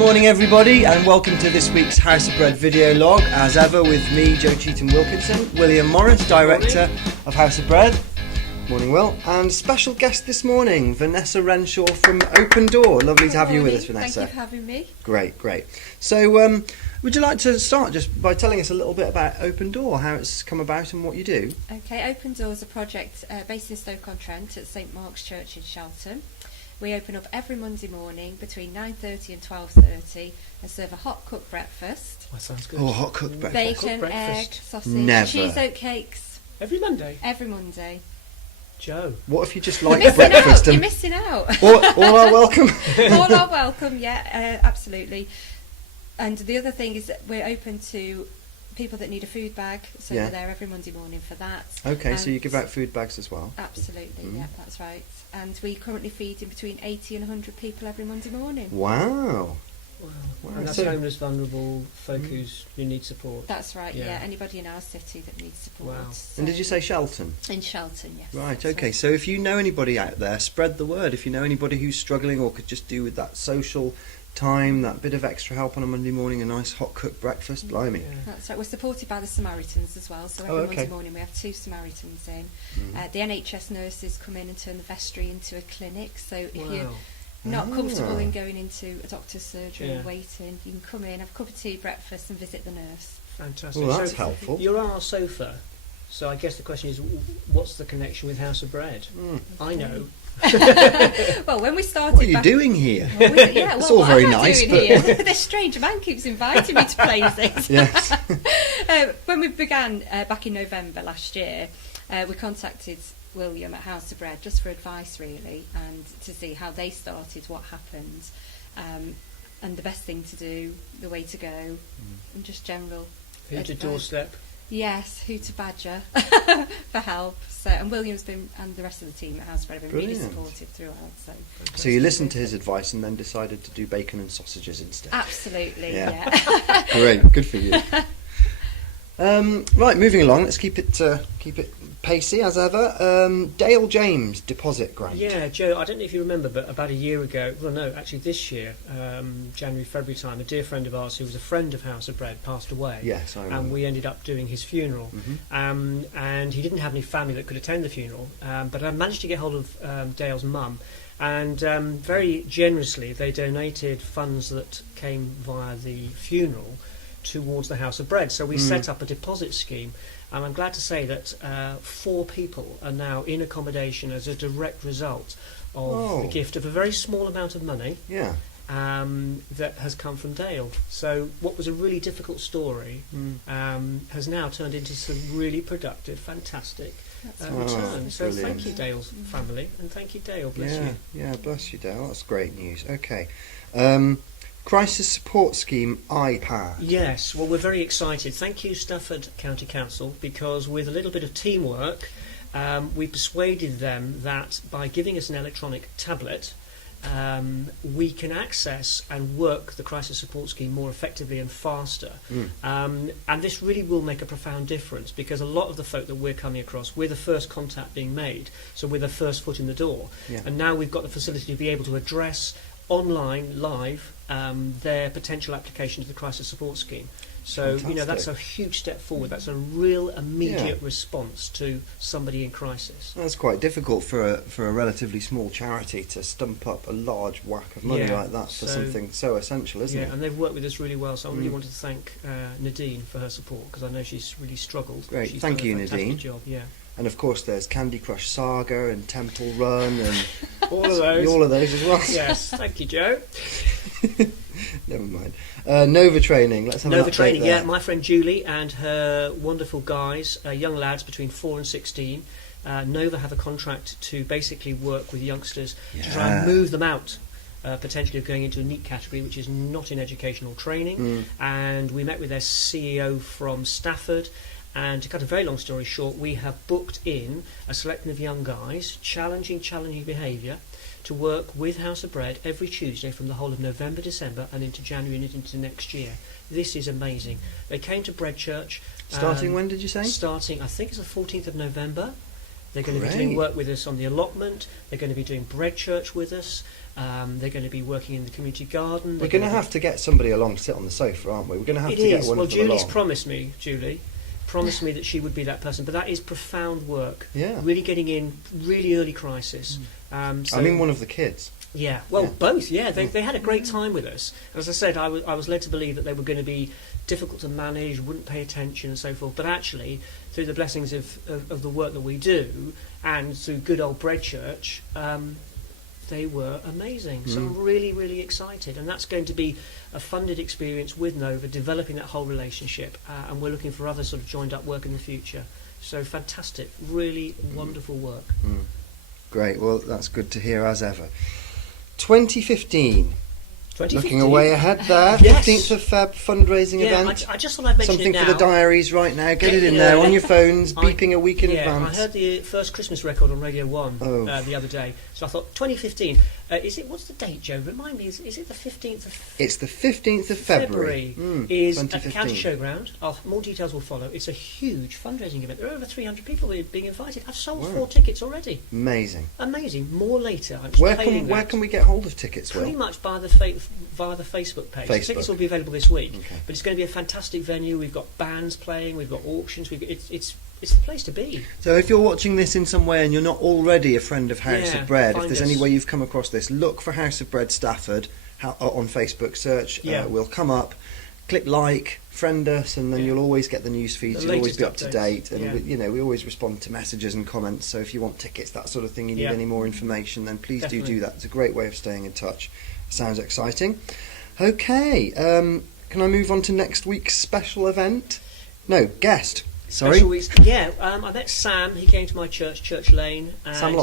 morning everybody, and welcome to this week's House of Bread video log, as ever with me, Joe Cheetham-Wilkinson, William Morris, Director of House of Bread. Morning, Will. And special guest this morning, Vanessa Renshaw from Open Door. Lovely to have you with us, Vanessa. Thank you for having me. Great. So, would you like to start just by telling us a little bit about Open Door, how it's come about and what you do? Okay, Open Door is a project based in Stoke-on-Trent at St Mark's Church in Shelton. We open up every Monday morning between 9:30 and 12:30 and serve a hot cooked breakfast. That sounds good. Oh, hot cooked breakfast. Bacon, egg, sausage, Never. cheese oat cakes. Every Monday? Every Monday. Joe. What if you just like breakfast? You're missing out. All are welcome. All are welcome, yeah, absolutely. And the other thing is that we're open to people that need a food bag, so we're there every Monday morning for that. Okay, so you give out food bags as well? Absolutely, yeah, that's right. And we currently feed in between 80 and 100 people every Monday morning. Wow. And that's homeless, vulnerable folk who need support. That's right, yeah. Anybody in our city that needs support. Wow. So And did you say Shelton? in Shelton, yes. Right, okay. So if you know anybody out there, spread the word. If you know anybody who's struggling or could just do with that social time, that bit of extra help on a Monday morning, a nice hot cooked breakfast, blimey. Yeah. That's right. We're supported by the Samaritans as well. So every Monday morning we have 2 Samaritans in. The NHS nurses come in and turn the vestry into a clinic. So if you're not comfortable in going into a doctor's surgery or waiting, you can come in, have a cup of tea, breakfast and visit the nurse. Fantastic. Well, that's helpful. You're on our sofa, so I guess the question is, what's the connection with House of Bread? I know. Well, when we started... What are you doing here? It's all very am nice, I doing here? This strange man keeps inviting me to places. Yes. When we began back in November last year, we contacted William at House of Bread just for advice, really, and to see how they started, what happened, and the best thing to do, the way to go, and just general Who to advice. doorstep? Yes, who to badger for help. So, and William's been, and the rest of the team at House of Bread have been really Brilliant. supportive throughout. So you listened to his advice and then decided to do bacon and sausages instead. Absolutely, Yeah. yeah. Great, good for you. Right, moving along. Let's keep it pacey as ever. Dale James deposit grant. Yeah, Joe, I don't know if you remember, but about a year ago, well, no, actually this year, January, February time, a dear friend of ours who was a friend of House of Bread passed away. Yes, I remember. And we ended up doing his funeral. And he didn't have any family that could attend the funeral, but I managed to get hold of Dale's mum. And very generously, they donated funds that came via the funeral towards the House of Bread. So we set up a deposit scheme, and I'm glad to say that 4 people are now in accommodation as a direct result of the gift of a very small amount of money that has come from Dale. So what was a really difficult story has now turned into some really productive, fantastic returns. So brilliant. thank you, Dale's family, and thank you, Dale. Bless you. Yeah, bless you, Dale. That's great news. Okay. Crisis Support Scheme iPad. Yes, well, we're very excited. Thank you, Stafford County Council, because with a little bit of teamwork, we persuaded them that by giving us an electronic tablet, we can access and work the crisis support scheme more effectively and faster. And this really will make a profound difference, because a lot of the folk that we're coming across, we're the first contact being made, so we're the first foot in the door. And now we've got the facility to be able to address online, live, their potential application to the crisis support scheme. So, that's a huge step forward. That's a real immediate response to somebody in crisis. That's quite difficult for a relatively small charity to stump up a large whack of money like that for something so essential, isn't it? Yeah, and they've worked with us really well, so I really wanted to thank Nadine for her support, because I know she's really struggled. Great, She's thank done a you, fantastic Nadine. job, yeah. And of course there's Candy Crush Saga and Temple Run and All of those. all of those as well. Yes, thank you, Joe. Never mind. Nova Training. Let's have Nova an update Training, there. yeah. My friend Julie and her wonderful guys, young lads between 4 and 16. Nova have a contract to basically work with youngsters to try and move them out, potentially of going into a neat category, which is not in educational training. And we met with their CEO from Stafford. And to cut a very long story short, we have booked in a selection of young guys, challenging behaviour, to work with House of Bread every Tuesday from the whole of November, December and into January and into next year. This is amazing. They came to Bread Church. Starting when did you say? Starting, I think it's the 14th of November. They're going to be doing work with us on the allotment. They're going to be doing bread church with us. They're going to be working in the community garden. We're going to have to get somebody along to sit on the sofa, aren't we? We're going to have to get one of them Julie's along. Julie promised me that she would be that person, but that is profound work. Yeah. Really getting in really early crisis. So I mean, one of the kids. Yeah, well, both. Yeah, they had a great time with us. As I said, I was led to believe that they were going to be difficult to manage, wouldn't pay attention, and so forth. But actually, through the blessings of the work that we do, and through good old bread church, they were amazing. So I'm really, really excited, and that's going to be a funded experience with Nova, developing that whole relationship, and we're looking for other sort of joined up work in the future. So fantastic, really wonderful work. Great. Well, that's good to hear as ever. 2015. 2015. Looking away ahead there. Yes. 15th of Feb fundraising event. I just thought I'd mention Something it now. for the diaries right now. Get it in there on your phones, beeping a week in advance. I heard the first Christmas record on Radio 1 the other day, so I thought 2015. What's the date, Joe? Remind me. Is it the 15th of? It's the 15th of February. Is at the County Showground. More details will follow. It's a huge fundraising event. There are over 300 people being invited. I've sold 4 tickets already. Amazing. More later. I'm just where can we get hold of tickets? Pretty much via the Facebook page. Tickets will be available this week. Okay. But it's going to be a fantastic venue. We've got bands playing. We've got auctions. It's the place to be. So if you're watching this in some way and you're not already a friend of House of Bread, if there's any way you've come across this, look for House of Bread Stafford on Facebook, search, we'll come up, click like, friend us, and then you'll always get the news feeds, you'll always be up to date, and we always respond to messages and comments, so if you want tickets, that sort of thing, you need any more information, then please do that. It's a great way of staying in touch. Sounds exciting. Okay, can I move on to next week's special event? No, guest. Sorry? I met Sam. He came to my church, Church Lane. And Sam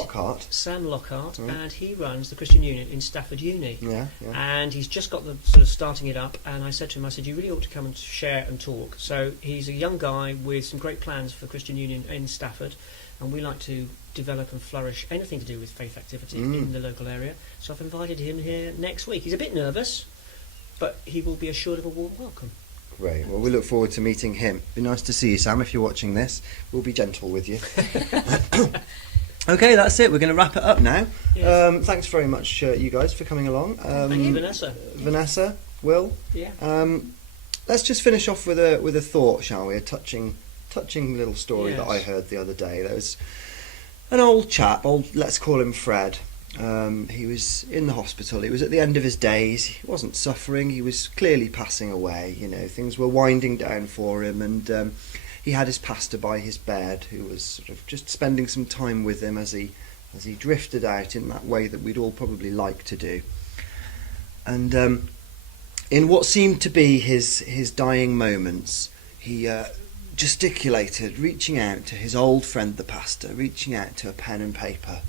Lockhart, and he runs the Christian Union in Stafford Uni. Yeah. And he's just got the sort of starting it up. And I said to him, you really ought to come and share and talk. So he's a young guy with some great plans for Christian Union in Stafford, and we like to develop and flourish anything to do with faith activity in the local area. So I've invited him here next week. He's a bit nervous, but he will be assured of a warm welcome. Great. Well, we look forward to meeting him. Be nice to see you, Sam, if you're watching this. We'll be gentle with you. Okay, that's it. We're going to wrap it up now. Yes. Thanks very much, you guys, for coming along. Thank you, Vanessa. Vanessa, Will. Yeah. Let's just finish off with a thought, shall we? A touching little story that I heard the other day. There was an old chap, let's call him Fred. He was in the hospital. He was at the end of his days. He wasn't suffering. He was clearly passing away. Things were winding down for him, and he had his pastor by his bed, who was sort of just spending some time with him as he drifted out in that way that we'd all probably like to do. And in what seemed to be his dying moments, he gesticulated, reaching out to his old friend, the pastor, reaching out to a pen and paper.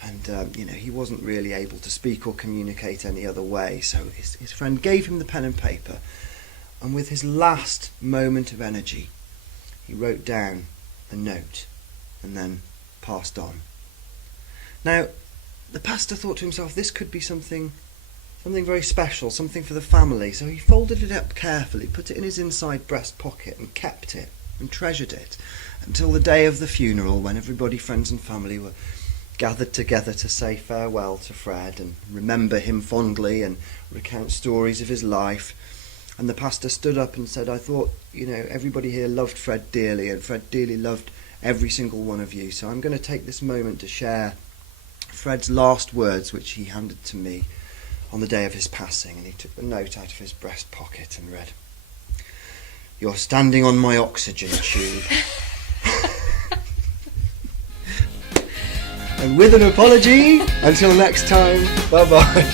And, he wasn't really able to speak or communicate any other way. So his friend gave him the pen and paper. And with his last moment of energy, he wrote down a note and then passed on. Now, the pastor thought to himself, this could be something very special, something for the family. So he folded it up carefully, put it in his inside breast pocket and kept it and treasured it until the day of the funeral, when everybody, friends and family, were gathered together to say farewell to Fred and remember him fondly and recount stories of his life. And the pastor stood up and said, I thought, everybody here loved Fred dearly, and Fred dearly loved every single one of you. So I'm going to take this moment to share Fred's last words, which he handed to me on the day of his passing. And he took the note out of his breast pocket and read, "You're standing on my oxygen tube." And with an apology, until next time, bye-bye.